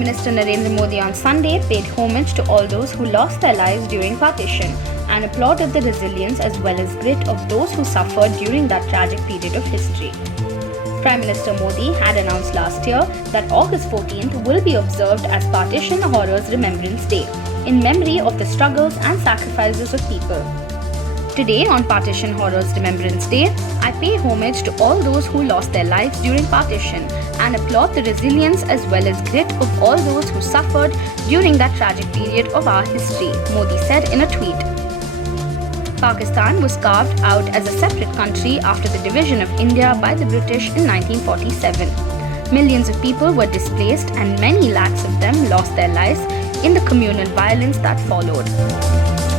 Prime Minister Narendra Modi on Sunday paid homage to all those who lost their lives during partition and applauded the resilience as well as grit of those who suffered during that tragic period of history. Prime Minister Modi had announced last year that August 14th will be observed as Partition Horrors Remembrance Day, in memory of the struggles and sacrifices of people. Today, on Partition Horrors Remembrance Day, I pay homage to all those who lost their lives during partition and applaud the resilience as well as grit of all those who suffered during that tragic period of our history, Modi said in a tweet. Pakistan was carved out as a separate country after the division of India by the British in 1947. Millions of people were displaced and many lakhs of them lost their lives in the communal violence that followed.